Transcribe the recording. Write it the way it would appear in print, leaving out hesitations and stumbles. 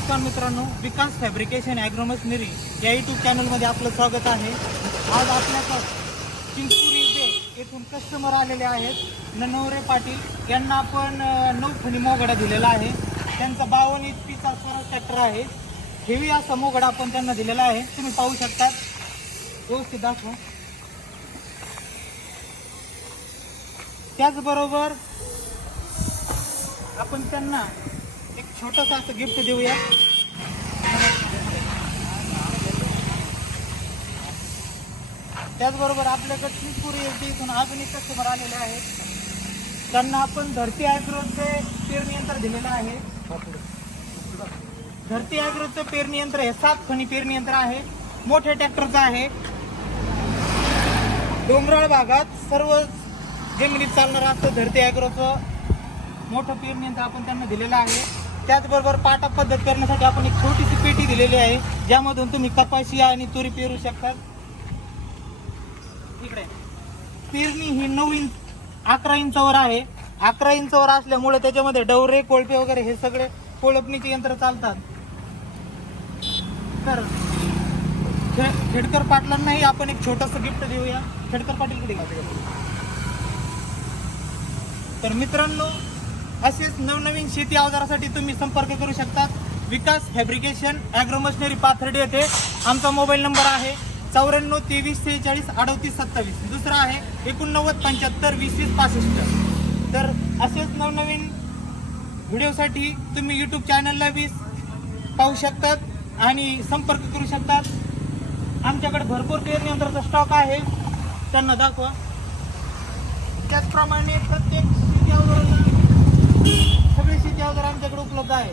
नमस्कार मित्रांनो, विकास fabrication agro machinery या यूट्यूब चॅनलमध्ये आपलं स्वागत आहे. आज आपल्याकडं चिंचपुरी येथून कस्टमर आलेले आहेत. ननवरे पाटील यांना आपण 9 खणी मोगडा दिलेला आहे. त्यांचा 52 HP स्वराज ट्रॅक्टर आहे. हेवी असा मोगडा आपण त्यांना दिलेला आहे. तुम्ही पाहू शकता, व्यवस्थित दाखवा. त्याचबरोबर आपण त्यांना एक छोटंसं असं गिफ्ट देऊया. त्याचबरोबर आपल्याकडे चिंचपुरी इथून अजून एक कस्टमर आलेले आहेत. त्यांना आपण धरती ॲग्रोचे पेरणी यंत्र दिलेलं आहे. धरती ॲग्रोचं पेरणी यंत्र हे 7 खणी पेरणी यंत्र आहे. मोठ्या ट्रॅक्टरचं आहे. डोंगराळ भागात सर्व जमिनीत चालणारं असं धरती ॲग्रोचं मोठं पेरणी यंत्र आपण त्यांना दिलेलं आहे. त्याचबरोबर पाटा पद्धत करण्यासाठी आपण एक छोटीशी पेटी दिलेली आहे, ज्यामधून तुम्ही कपाशी आणि तुरी पेरू शकतात. इकडे पेरणी ही 9 इंच 11 इंचावर आहे. 11 इंचावर असल्यामुळे त्याच्यामध्ये डवरे कोळपे वगैरे हे सगळे कोळपणीचे यंत्र चालतात. तर खेडकर पाटलांनाही आपण एक छोटंसं गिफ्ट देऊया. खेडकर पाटील कडे. तर मित्रांनो, असेच नवनवीन शेती अवजारासाठी तुम्ही संपर्क करू शकता. विकास फॅब्रिकेशन ॲग्रो मशिनरी पाथर्डी येथे आमचा मोबाईल नंबर आहे 94 23 46 38 27. दुसरा आहे 89 75 20 20 65. तर असेच नवनवीन व्हिडिओसाठी तुम्ही यूट्यूब चॅनलला बी पाहू शकतात आणि संपर्क करू शकतात. आमच्याकडे भरपूर पेरणी यंत्राचा स्टॉक आहे, त्यांना दाखवा. त्याचप्रमाणे प्रत्येक शेती अवजार सगळे शेती अवजार आमच्याकडे उपलब्ध आहे.